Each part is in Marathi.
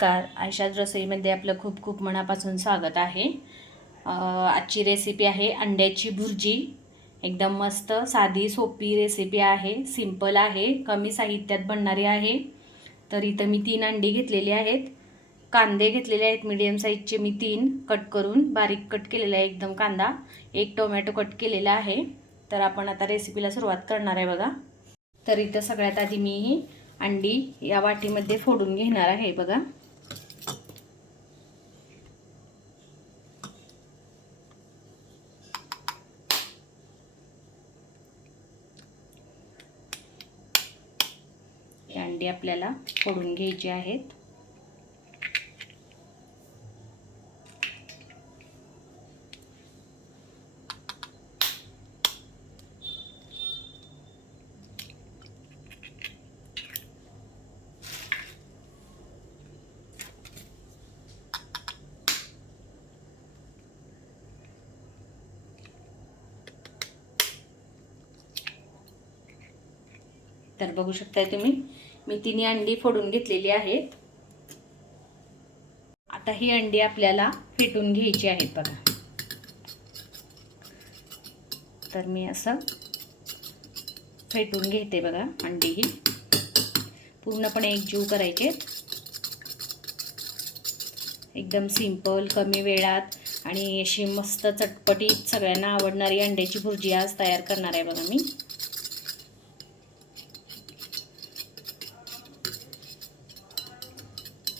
नमस्कार. आयशाज रसोईमध्ये आपलं खूप खूप मनापासून स्वागत आहे. आजची रेसिपी आहे अंड्याची भुर्जी. एकदम मस्त साधी सोपी रेसिपी आहे, सिंपल आहे, कमी साहित्यात बनणारी आहे. तर इथं मी 3 अंडी घेतलेली आहेत. कांदे घेतलेले आहेत मीडियम साईजचे मी 3 कट करून, बारीक कट केलेला आहे एकदम कांदा. 1 टोमॅटो कट केलेला आहे. तर आपण आता रेसिपीला सुरुवात करणार आहे बघा. तर इथं सगळ्यात आधी मी ही अंडी या वाटीमध्ये फोडून घेणार आहे बघा. ही अंडी आपल्याला फोडून घ्यायची आहेत. तर बघू शकताय तुम्ही, मी 3 अंडी फोडून घेतलेली आहेत. आता ही अंडी आपल्याला फेटून घ्यायची आहेत बघा. तर मी असं फेटून घेते बघा. अंडी ही पूर्णपणे एकजीव करायचे. एकदम सिंपल, कमी वेळात आणि अशी मस्त चटपटीत सगळ्यांना आवडणारी अंड्याची भुर्जी आज तयार करणार आहे बघा मी.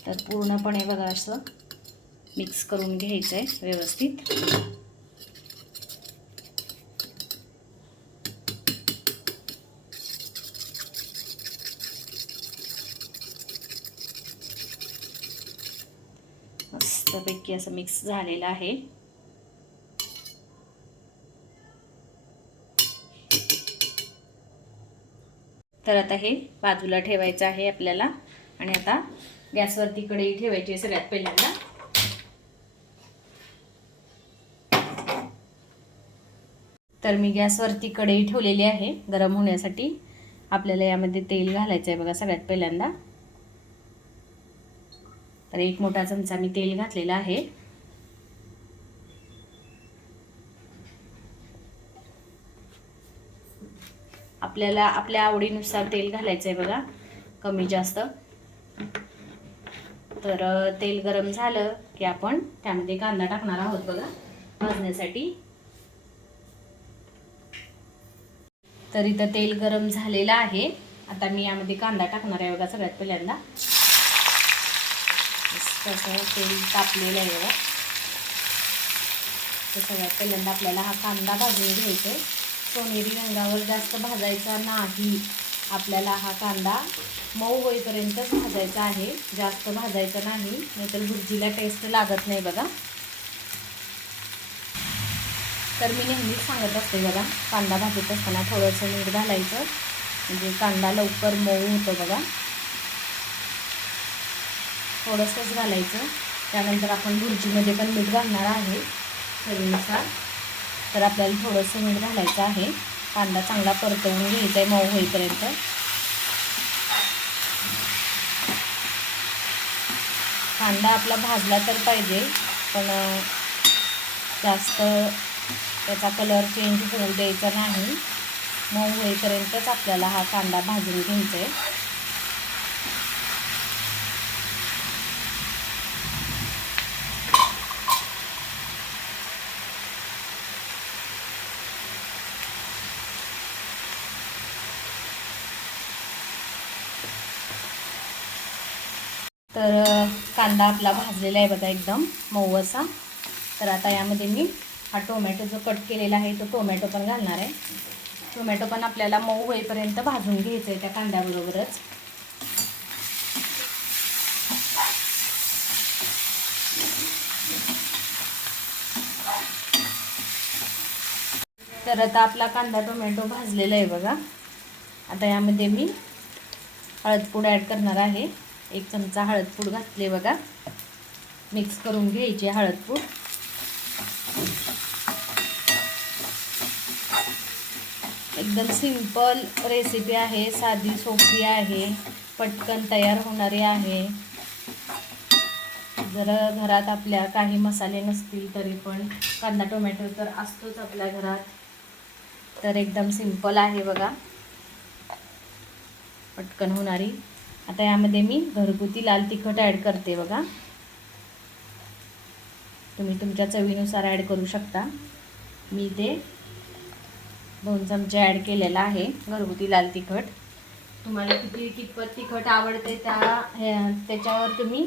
तर पूर्णपणे बघा असं मिक्स करून घ्यायचं आहे व्यवस्थित. मस्तपैकी असं मिक्स झालेलं आहे. तर आता हे बाजूला ठेवायचं आहे आपल्याला. आणि आता गॅसवरती कढई ठेवायची आहे सगळ्यात पहिल्यांदा. तर मी गॅसवरती कढई ठेवलेली आहे गरम होण्यासाठी. आपल्याला यामध्ये तेल घालायचं आहे बघा सगळ्यात पहिल्यांदा. तर 1 मोठा चमचा मी तेल घातलेला आहे. आपल्याला आपल्या आवडीनुसार तेल घालायचं आहे बघा, कमी जास्त. तर तेल गरम झालं की आपण त्यामध्ये कांदा टाकणार आहोत बघा भाजण्यासाठी. तर इथं तेल गरम झालेलं आहे. आता मी यामध्ये कांदा टाकणार आहे बघा सगळ्यात पहिल्यांदा. तसं तेल तापलेलं आहे बघा. तर सगळ्यात पहिल्यांदा आपल्याला हा कांदा भाजून घ्यायचा आहे. सोनेरी रंगावर जास्त भाजायचा नाही. आपल्याला हा कांदा मऊ होईपर्यंतच भाजायचा आहे, जास्त भाजायचा नाही, नाहीतर भुर्जीला टेस्ट लागत नाही बघा. तर मी नेहमीच सांगत असते बघा, कांदा भाजत असताना थोडंसं मीठ घालायचं, म्हणजे कांदा लवकर मऊ होतो बघा. थोडंसंच घालायचं. त्यानंतर आपण भुर्जीमध्ये पण मीठ घालणार आहे चवीनुसार. तर आपल्याला थोडंसं मीठ घालायचं आहे. कांदा चांगला परतवून घ्यायचा आहे मऊ होईपर्यंत. कांदा आपला भाजला तर पाहिजे, पण जास्त त्याचा कलर चेंज होऊ द्यायचा नाही. मऊ होईपर्यंतच आपल्याला हा कांदा भाजून घ्यायचा आहे. तर कांदा आपला भाजलेला आहे बघा एकदम मऊ असा. तर आता यामध्ये मी हा टोमॅटो जो कट केलेला आहे तो टोमॅटो पण घालणार आहे. टोमॅटो पण आपल्याला मऊ होईपर्यंत भाजून घ्यायचं आहे त्या कांद्याबरोबरच. तर आता आपला कांदा टोमॅटो भाजलेला आहे बघा. आता यामध्ये मी हळदपूड ॲड करणार आहे. 1 चमचा हळदपूड घातले बघा. मिक्स करून घ्यायची हळदपूड. एकदम सिंपल रेसिपी आहे, साधी सोपी आहे, पटकन तयार होणारी आहे. जर घरात आपल्या काही मसाले नसतील तरी पण कांदा टोमॅटो तर असतोच आपल्या घरात. तर एकदम सिंपल आहे बघा, पटकन होणारी. आता यामध्ये मी घरगुती लाल तिखट ॲड करते बघा. तुम्ही तुमच्या चवीनुसार ॲड करू शकता. मी ते 2 चमचे ॲड केलेला आहे घरगुती लाल तिखट. तुम्हाला किती कितपत तिखट आवडते त्याच्यावर तुम्ही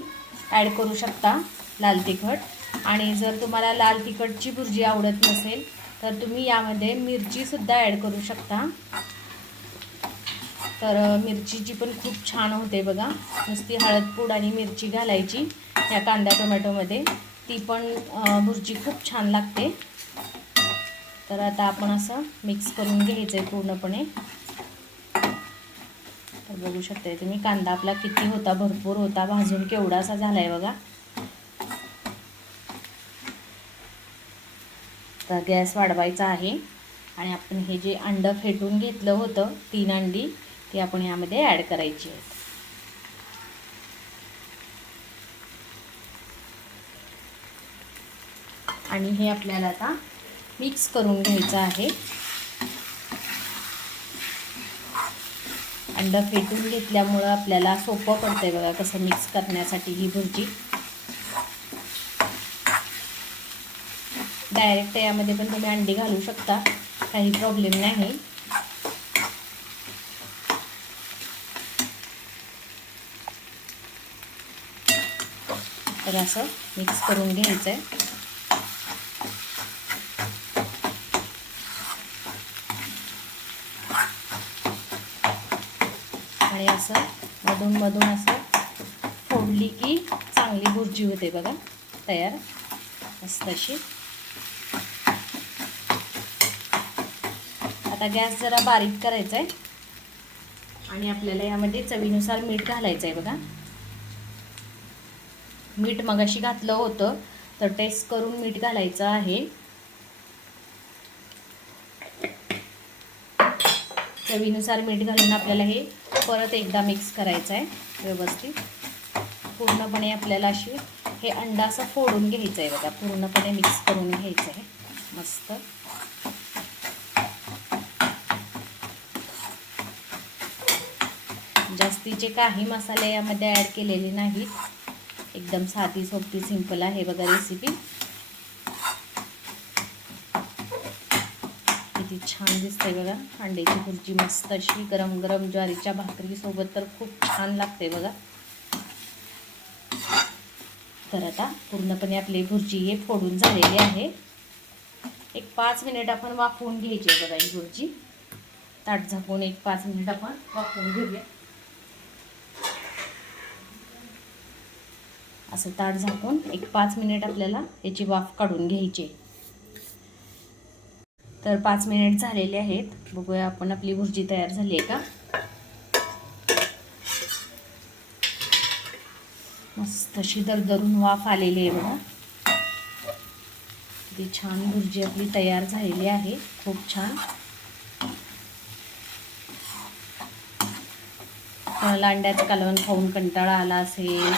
ॲड करू शकता लाल तिखट. आणि जर तुम्हाला लाल तिखटची भुर्जी आवडत नसेल तर तुम्ही यामध्ये मिरचीसुद्धा ॲड करू शकता. तर मिरचीची पण खूप छान होते बघा. नुसती हळदपूड आणि मिरची घालायची या कांदा टोमॅटोमध्ये, ती पण भुर्जी खूप छान लागते. तर आता आपण असं मिक्स करून घ्यायचं आहे पूर्णपणे. तर बघू शकता तुम्ही कांदा आपला किती होता, भरपूर होता, भाजून केवढासा झाला आहे बघा. तर गॅस वाढवायचा आहे आणि आपण हे जे अंडं फेटून घेतलं होतं 3 अंडी ती आपण यामध्ये ॲड करायची आहेत. आणि हे आपल्याला आता मिक्स करून घ्यायचं आहे. अंडं फेटून घेतल्यामुळं आपल्याला सोपं पडतंय बघा कसं मिक्स करण्यासाठी ही भुर्जी. डायरेक्ट यामध्ये पण तुम्ही अंडी घालू शकता, काही प्रॉब्लेम नाही. तर असं मिक्स करून घ्यायचं आहे. आणि असं मधून मधून असं फोडली की चांगली भुर्जी होते बघा तयार मस्त अशी. आता गॅस जरा बारीक करायचा आहे आणि आपल्याला यामध्ये चवीनुसार मीठ घालायचं आहे बघा. मीठ मगाशी घातलं होतं तर टेस्ट करून मीठ घालायचं आहे. चवीनुसार मीठ घालून आपल्याला हे परत एकदा मिक्स करायचं आहे व्यवस्थित. पूर्णपणे आपल्याला अशी हे अंडा असं फोडून घ्यायचं आहे बघा, पूर्णपणे मिक्स करून घ्यायचं आहे मस्त. जास्तीचे काही मसाले यामध्ये ॲड केलेले नाहीत, एकदम साधी सोपी सिंपल आहे बघा रेसिपी. किती छान दिसते बघा अंड्याची भुर्जी मस्त अशी गरम गरम ज्वारीच्या भाकरीसोबत तर खूप छान लागते बघा. तर आता पूर्णपणे आपली भुर्जी हे फोडून झालेली आहे. एक 5 मिनिट आपण वाफवून घ्यायची बघा ही भुर्जी. ताट झाकून एक 5 मिनिट आपण वाफवून घेऊया. असं ताट झाकून एक 5 मिनिट आपल्याला याची वाफ काढून घ्यायची. तर 5 मिनिट झालेले आहेत. बघूया आपण आपली भुर्जी तयार झाली आहे का. मस्त अशी दरदरून वाफ आलेली आहे बघा. किती छान भुर्जी आपली तयार झालेली आहे, खूप छान. कोणाला अंड्याचं कालवण खाऊन कंटाळा आला असेल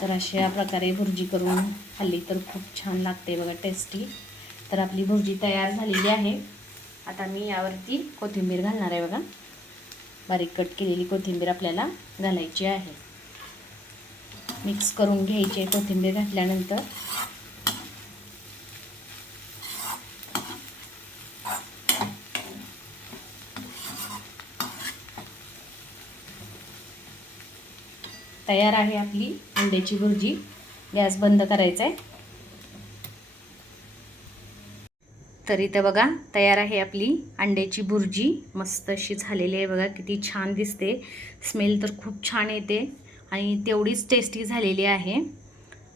तर अशा प्रकारे भुर्जी करून खाल्ली तर खूप छान लागते बघा, टेस्टी. तर आपली भुर्जी तयार झालेली आहे. आता मी यावरती कोथिंबीर घालणार आहे बघा. बारीक कट केलेली कोथिंबीर आपल्याला घालायची आहे. मिक्स करून घ्यायची आहे कोथिंबीर घातल्यानंतर. तयार आहे आपली अंड्याची भुर्जी. गॅस बंद करायचा आहे. तर इथं बघा तयार आहे आपली अंड्याची भुर्जी. मस्त अशी झालेली आहे बघा, किती छान दिसते. स्मेल तर खूप छान येते आणि तेवढीच टेस्टी झालेली आहे.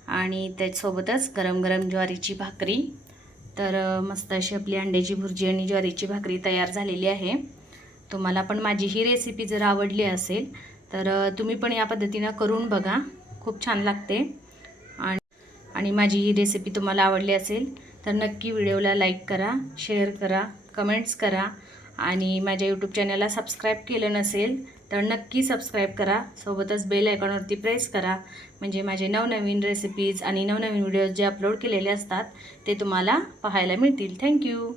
आणि त्याच्यासोबतच गरम गरम ज्वारीची भाकरी. तर मस्त अशी आपली अंड्याची भुर्जी आणि ज्वारीची भाकरी तयार झालेली आहे. तुम्हाला पण माझी ही रेसिपी जर आवडली असेल तर तुम्ही पण या पद्धतीनं करून बघा, खूप छान लागते. आणि माझी ही रेसिपी तुम्हाला आवडली असेल तर नक्की व्हिडिओला लाईक करा, शेअर करा, कमेंट्स करा. आणि माझ्या यूट्यूब चॅनलला सबस्क्राईब केलं नसेल तर नक्की सबस्क्राईब करा, सोबतच बेल आयकॉनवरती प्रेस करा, म्हणजे माझे नवनवीन रेसिपीज आणि नवनवीन व्हिडिओज जे अपलोड केलेले असतात ते तुम्हाला पाहायला मिळतील. थँक्यू.